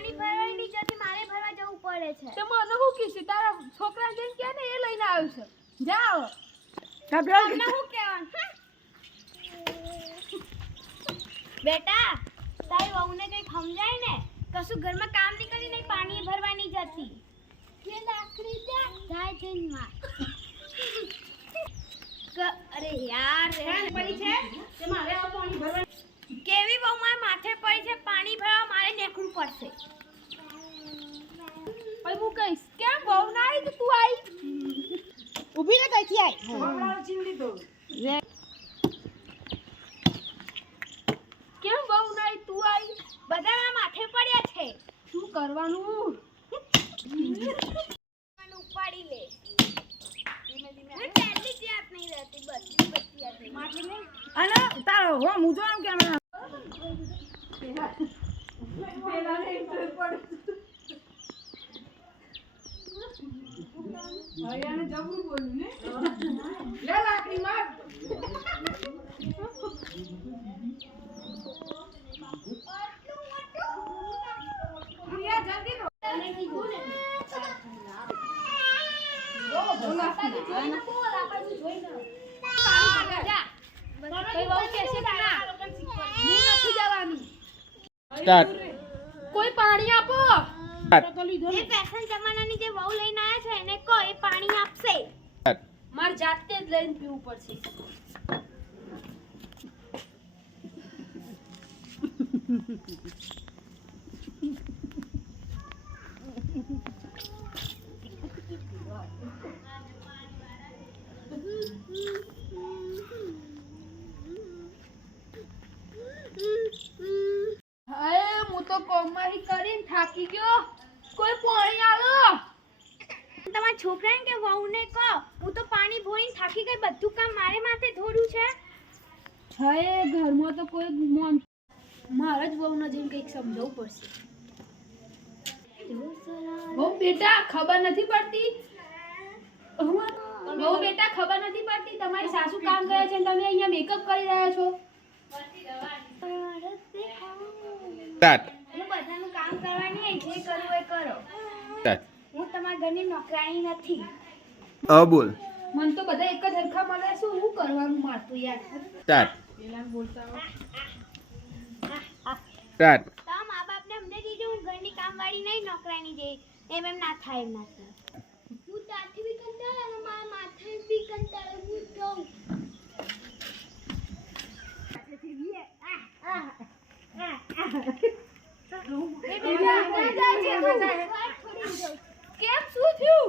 પાણી ભરવા ની જતી મારે ભરવા જવું પડે છે. તો મને શું કીધું તારા છોકરા જઈને કે ને એ લઈને આવ્યો છે. જાઓ. તમને શું કહેવાનું? બેટા તારી વહુને કઈ સમજાય ને કશું ઘરમાં કામ નહીં કરી નહીં પાણી ભરવા નહીં જતી. કે લાકડી જાય જઈને માં. અરે યાર પડી છે તે મારે આ પાણી ભરવા કેવી બહુ માર માથે પડી છે પાણી ભરવા મારે નેકળું પડશે. પછી હું કહીશ કેમ બહુ ના આવી તો તું આવી ઊભી ને કઈથી આવી કેમ બહુ ના આવી તું આવી બધાના માથે પડ્યા છે. શું કરવાનું ઉપાડી લે ધીમે ધીમે હું પહેલી જ યાદ નહીં રહેતી બધી યાદ નહીં માથે લે અને તારો હો મુજો આમ કેમ હરિયાને જબરું બોલ્યું ને લે લાકડી માર પ્રિયા જલ્દી રો તને કીધું ને કોઈ પાણી આપો એ ફેશન જમાનાની જે વહુ લઈને આયા છે એને કહો એ પાણી આપશે. માર જાતે જ લઈને પીવું પડશે. હાય હું તો કોમરી કરીને થાકી ગયો. કોઈ પાણી આલો. તમારા છોકરાને કે વહુને કહો હું તો પાણી ભોઈને થાકી ગઈ બધું કામ મારે માથે થોડું છે. હાય ઘરમાં તો કોઈ મોન મારે જ બહુ ન જઈને કંઈક સમજાવવું પડશે. બહુ બેટા ખબર નથી પડતી બહુ બેટા ખબર નથી પડતી તમારી સાસુ કામ કરે છે અને તમે અહીંયા મેકઅપ કરી રહ્યા છો. હું બધાનું કામ કરવાની હોય જે કરવું એ કરો. હું તમારા ઘરની નોકરાણી નથી. બોલ મન તો બધા એક જ હરખા મળે શું હું કરવાનું મારતું યાર. સ્ટાર્ટ પેલા બોલતા સ્ટાર્ટ તો મા બાપને સમજાવી દીધું હું ઘરની કામવાળી નહીં નોકરાણી જે એમ ના થાય એમ ના થાય. હું તાથી બી કંટાળ અને મારા માથે બી કંટાળ હું તો કેમ શું થયું